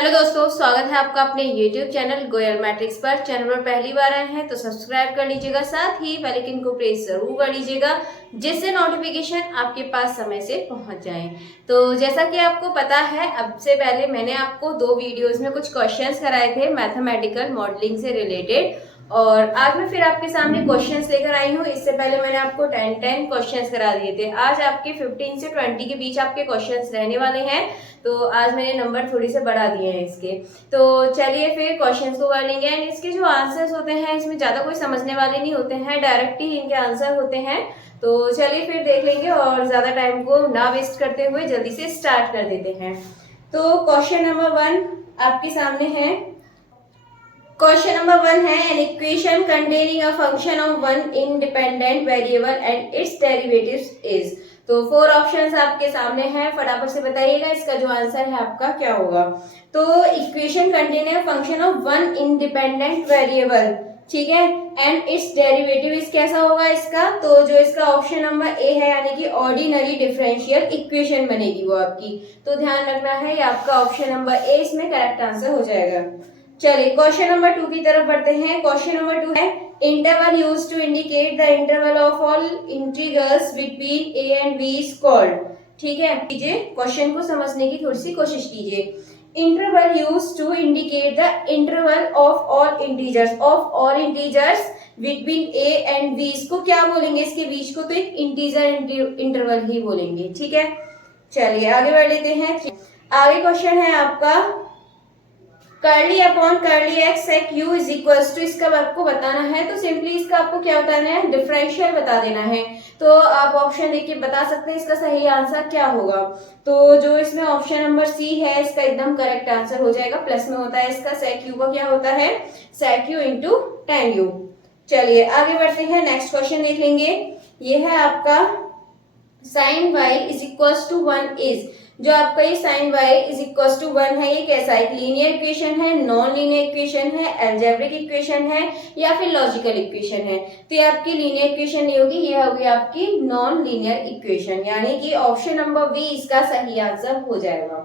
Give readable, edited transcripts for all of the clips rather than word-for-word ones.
Hello दोस्तों, स्वागत है आपका अपने YouTube चैनल गोयल मैट्रिक्स पर। चैनल पर पहली बार आए हैं तो सब्सक्राइब कर लीजिएगा, साथ ही बेल आइकन को प्रेस जरूर कर लीजिएगा जिससे नोटिफिकेशन आपके पास समय से पहुंच जाए। तो जैसा कि आपको पता है, अब से पहले मैंने आपको 2 वीडियोस में कुछ क्वेश्चंस कराए थे मैथमेटिकल मॉडलिंग से रिलेटेड, और आज मैं फिर आपके सामने क्वेश्चंस लेकर आई हूँ। इससे पहले मैंने आपको 10 क्वेश्चंस करा दिए थे। आज आपके 15 से 20 के बीच आपके क्वेश्चंस रहने वाले हैं, तो आज मैंने नंबर थोड़ी से बढ़ा दिए हैं इसके। तो चलिए फिर क्वेश्चंस को कर लेंगे। एंड इसके जो आंसर्स होते हैं इसमें ज्यादा कोई समझने वाले नहीं होते हैं, डायरेक्ट ही इनके आंसर होते हैं। तो चलिए फिर देख लेंगे और ज्यादा टाइम को ना वेस्ट करते हुए जल्दी से स्टार्ट कर देते हैं। तो क्वेश्चन नंबर 1 आपके सामने है। क्वेश्चन नंबर 1 है, an equation containing a function of one independent variable and it's derivatives is. तो 4 ऑप्शंस आपके सामने हैं, फटाफट से बताइएगा इसका जो आंसर है आपका क्या होगा। तो equation containing a function of one independent variable, ठीक है, एंड इट्स डेरिवेटिव इज कैसा होगा इसका। तो जो इसका ऑप्शन नंबर ए है, यानी कि ऑर्डिनरी डिफरेंशियल इक्वेशन बनेगी वो आपकी। तो ध्यान रखना है, ये आपका ऑप्शन नंबर ए इसमें करेक्ट आंसर हो जाएगा। चलिए क्वेश्चन नंबर 2 की तरफ बढ़ते हैं। क्वेश्चन नंबर 2 है, interval used to indicate the interval of all integrals between a and b is called. ठीक है, कीजिए क्वेश्चन को समझने की थोड़ी सी कोशिश कीजिए। Interval used to indicate the interval of all integers between a and b, इसको क्या बोलेंगे, इसके बीच को तो एक इंटीजर इंटरवल ही बोलेंगे। ठीक है, चलिए आगे बढ़ लेते हैं। आगे क्वेश्चन है आपका, curly upon curly x sec u is equals to, इसका आपको बताना है। तो सिंपली इसका आपको क्या बताना है, डिफरेंशियल बता देना है। तो आप ऑप्शन देख के बता सकते हैं इसका सही आंसर क्या होगा। तो जो इसमें ऑप्शन नंबर सी है इसका एकदम करेक्ट आंसर हो जाएगा। प्लस में होता है इसका सेक यू का क्या होता है, सेक यू इंटू टेन यू। चलिए आगे बढ़ते हैं, नेक्स्ट क्वेश्चन देख लेंगे। ये है आपका sine y is equals to 1 is. जो आपका ये sine y is equal to 1 है, ये कैसा एक लीनियर इक्वेशन है, नॉन लीनियर इक्वेशन है, अलजेब्रिक इक्वेशन है या फिर लॉजिकल इक्वेशन है। तो ये आपकी लीनियर इक्वेशन नहीं होगी, ये होगी आपकी नॉन लीनियर इक्वेशन, यानी कि ऑप्शन नंबर बी इसका सही आंसर हो जाएगा।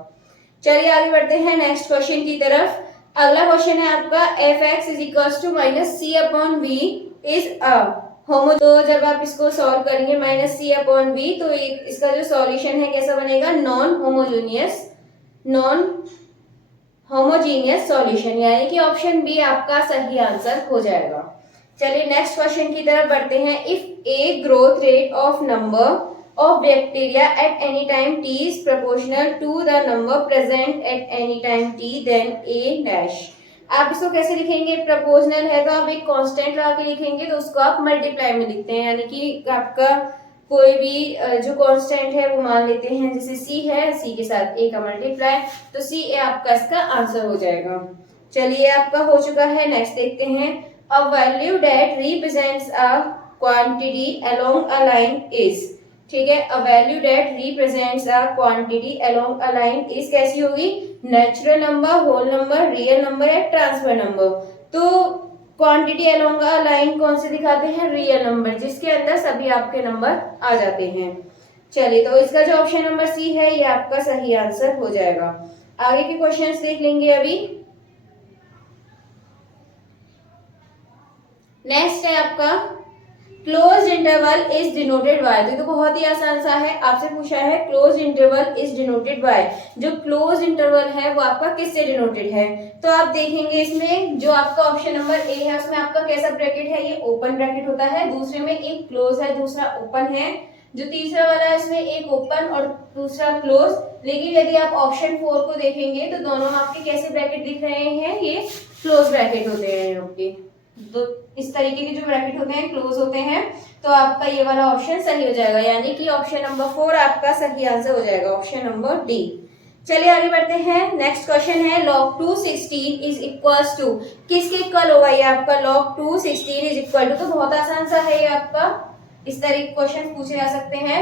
चलिए आगे बढ़ते हैं नेक्स्ट क्वेश्चन की तरफ। अगला क्वेश्चन है आपका, F X is equal to minus C upon B is a homo. तो जब आप इसको सॉल्व करेंगे माइनस सी अपॉन बी, तो इसका जो सॉल्यूशन है कैसा बनेगा, नॉन होमोजीनियस सॉल्यूशन, यानी कि ऑप्शन बी आपका सही आंसर हो जाएगा। चलिए नेक्स्ट क्वेश्चन की तरफ बढ़ते हैं। If a growth rate of number of bacteria at any time t is proportional to the number present at any time t, then a dash. आप इसको कैसे लिखेंगे, प्रपोजनल है तो आप एक कांस्टेंट लगा के लिखेंगे, तो उसको आप मल्टीप्लाई में लिखते हैं, यानी कि आपका कोई भी जो कांस्टेंट है वो मान लेते हैं, जैसे सी है, सी के साथ ए का मल्टीप्लाई, तो सी ए आपका इसका आंसर हो जाएगा। चलिए आपका हो चुका है, नेक्स्ट देखते हैं। A value that represents a quantity along a line is, ठीक है, a value that represents a quantity along a line is कैसी होगी, natural number, whole number, real number या ट्रांसफर नंबर। तो क्वांटिटी अलोंग अ लाइन कौन से दिखाते हैं, रियल नंबर, जिसके अंदर सभी आपके नंबर आ जाते हैं। चलिए तो इसका जो ऑप्शन नंबर सी है ये आपका सही आंसर हो जाएगा। आगे के क्वेश्चंस देख लेंगे अभी। नेक्स्ट है आपका, close interval is denoted by. तो बहुत ही आसान सा है, आपसे पूछा है close interval is denoted by, जो क्लोज इंटरवल है वो आपका किससे डिनोटेड है। तो आप देखेंगे इसमें जो आपका ऑप्शन नंबर ए है उसमें आपका कैसा ब्रैकेट है, ये ओपन ब्रैकेट होता है, दूसरे में एक क्लोज है दूसरा ओपन है, जो तीसरा वाला है उसमें एक ओपन और दूसरा क्लोज। लेकिन यदि आप ऑप्शन 4 को देखेंगे तो दोनों आपके कैसे ब्रैकेट दिख रहे हैं, ये क्लोज ब्रैकेट होते हैं आपके। तो इस तरीके के जो ब्रैकेट होते हैं क्लोज होते हैं, तो आपका ये वाला ऑप्शन सही हो जाएगा, यानी कि ऑप्शन नंबर 4 आपका सही आंसर हो जाएगा, ऑप्शन नंबर डी। चलिए आगे बढ़ते हैं। नेक्स्ट क्वेश्चन है, log 2 16 इज इक्वल्स टू, किसके इक्वल होगा ये आपका, log 2 16 इज इक्वल टू। तो बहुत आसान सा है ये आपका, इस तरह के क्वेश्चन पूछे जा सकते हैं।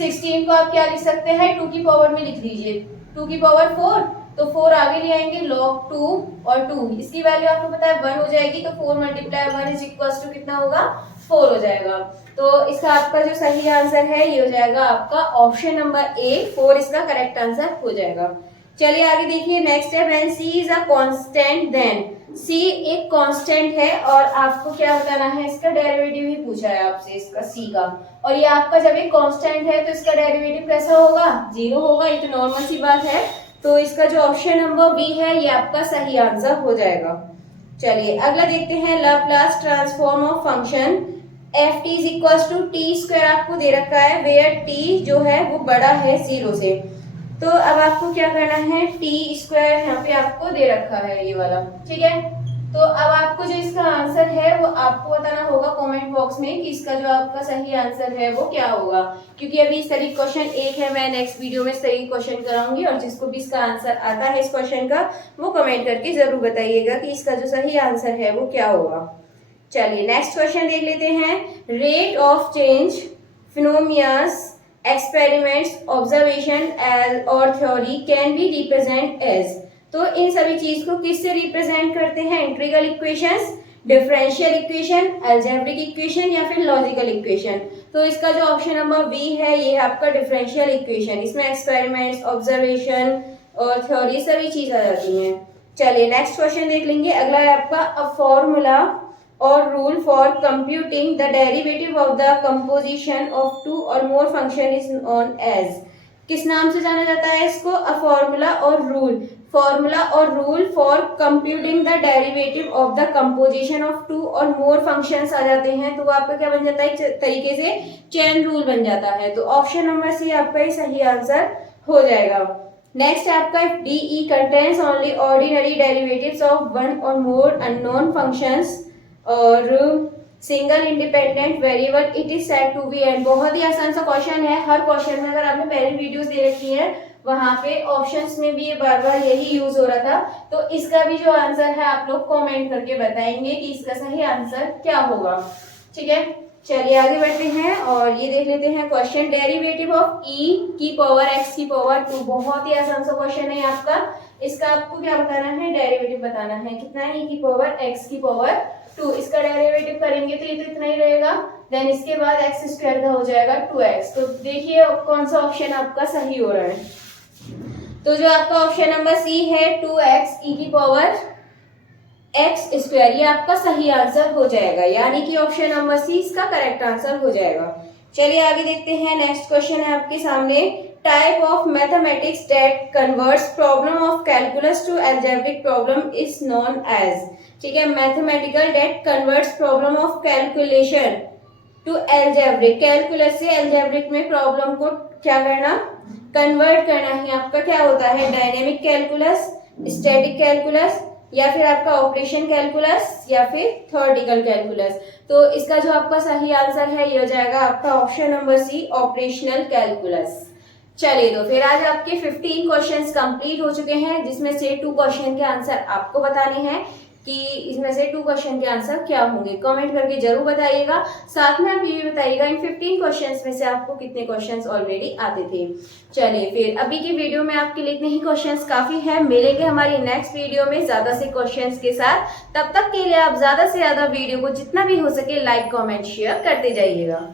16 को आप क्या लिख सकते हैं, 2 की पावर में लिख लीजिए, 2 की पावर 4, तो 4 आगे ले आएंगे, log 2 और 2, इसकी वैल्यू आपको पता है 1 हो जाएगी, तो 4 मल्टीप्लाई 1 इज इक्वल्स टू कितना होगा, 4 हो जाएगा। तो इसका आपका जो सही आंसर है ये हो जाएगा आपका ऑप्शन नंबर ए, 4 इसका करेक्ट आंसर हो जाएगा। चलिए आगे देखिए next step, and C is a constant then, C एक कांस्टेंट है और आपको क्या बताना है, इसका डेरिवेटिव ही पूछा है आपसे इसका सी का, और ये आपका जब एक कांस्टेंट है तो इसका डेरिवेटिव कैसा होगा, 0 होगा, ये तो नॉर्मल सी बात है। तो इसका जो ऑप्शन नंबर बी है ये आपका सही आंसर हो जाएगा। चलिए अगला देखते हैं, Laplace transform of function f t is equal to t square आपको दे रखा है, वेयर टी जो है वो बड़ा है 0 से। तो अब आपको क्या करना है, टी स्क्वायर यहाँ पे आपको दे रखा है ये वाला, ठीक है। तो अब आपको जो इसका आंसर है वो आपको बताना होगा कमेंट बॉक्स में कि इसका जो आपका सही आंसर है वो क्या होगा, क्योंकि अभी इस तरह क्वेश्चन एक है, मैं नेक्स्ट वीडियो में सही क्वेश्चन कराऊंगी, और जिसको भी इसका आंसर आता है इस क्वेश्चन का वो कमेंट करके जरूर बताइएगा कि इसका जो सही आंसर है वो क्या होगा। चलिए नेक्स्ट क्वेश्चन देख लेते हैं, rate of change phenomenas experiments observation और theory can be represent as, तो इन सभी चीज को किससे रिप्रेजेंट करते हैं, integral equations, differential equation, algebraic equation या फिर लॉजिकल इक्वेशन। तो इसका जो ऑप्शन नंबर बी है ये आपका डिफरेंशियल इक्वेशन, इसमें एक्सपेरिमेंट्स, ऑब्जर्वेशन और थ्योरी सभी चीज आ जाती हैं। चलिए नेक्स्ट क्वेश्चन देख लेंगे, अगला है आपका अ फॉर्मूला और rule for computing the derivative of the composition of 2 और मोर फंक्शन इज नोन एज, किस नाम से जाना जाता है इसको, अ फॉर्मूला और रूल, फॉर्मूला और rule for computing the derivative of the composition of 2 और मोर फंक्शंस आ जाते हैं, तो आपका क्या बन जाता है, एक तरीके से चेन रूल बन जाता है। तो ऑप्शन नंबर सी आपका ही सही आंसर हो जाएगा। नेक्स्ट आपका D E contains only ordinary derivatives of 1 or more unknown functions or single independent variable it is said to be and, बहुत ही आसान सा क्वेश्चन है, हर क्वेश्चन में अगर आपने पहली वीडियोस दे रखी है वहां पे ऑप्शंस में भी ये बार बार यही यूज हो रहा था। तो इसका भी जो आंसर है आप लोग कमेंट करके बताएंगे कि इसका सही आंसर क्या होगा, ठीक है। चलिए आगे बढ़ते हैं और ये देख लेते हैं क्वेश्चन, डेरिवेटिव ऑफ ई की पावर एक्स की पावर 2, बहुत ही आसान सा क्वेश्चन है आपका। इसका आपको क्या बताना है, डेरिवेटिव बताना है, कितना है, ई की पावर एक्स की पावर 2, इसका डेरिवेटिव करेंगे तो ये तो इतना ही रहेगा, देन इसके बाद एक्स स्क्वायर का हो जाएगा 2x। तो देखिए कौन सा ऑप्शन आपका सही हो रहा है, तो जो आपका ऑप्शन नंबर सी है 2x ई की पावर एक्स स्क्वायर, ये आपका सही आंसर हो जाएगा, यानी कि ऑप्शन नंबर सी इसका करेक्ट आंसर हो जाएगा। चलिए आगे देखते हैं, नेक्स्ट क्वेश्चन है आपके सामने, type of mathematics that converts problem of calculus to algebraic problem is known as, ठीक है, mathematical that converts problem of calculation to algebraic, calculus से अलजेब्रिक में प्रॉब्लम को क्या करना, कन्वर्ट करना ही आपका क्या होता है, डायनेमिक कैलकुलस, स्टैटिक कैलकुलस या फिर आपका ऑपरेशन कैलकुलस या फिर थ्योरेटिकल कैलकुलस। तो इसका जो आपका सही आंसर है ये हो जाएगा आपका option number C, operational calculus. चलिए तो फिर आज आपके 15 क्वेश्चंस कंप्लीट हो चुके हैं, जिसमें से 2 क्वेश्चन के आंसर आपको बताने हैं कि इसमें से 2 क्वेश्चन के आंसर क्या होंगे, कमेंट करके जरूर बताइएगा। साथ में आप ये भी बताइएगा इन 15 क्वेश्चंस में से आपको कितने क्वेश्चंस ऑलरेडी आते थे। चलिए फिर अभी की वीडियो में आपके लिए इतने ही क्वेश्चंस काफी है, मिलेंगे हमारी नेक्स्ट वीडियो में ज्यादा से क्वेश्चंस के साथ। तब तक के लिए आप ज्यादा से ज्यादा वीडियो को जितना भी हो सके लाइक, कॉमेंट, शेयर करते जाइएगा।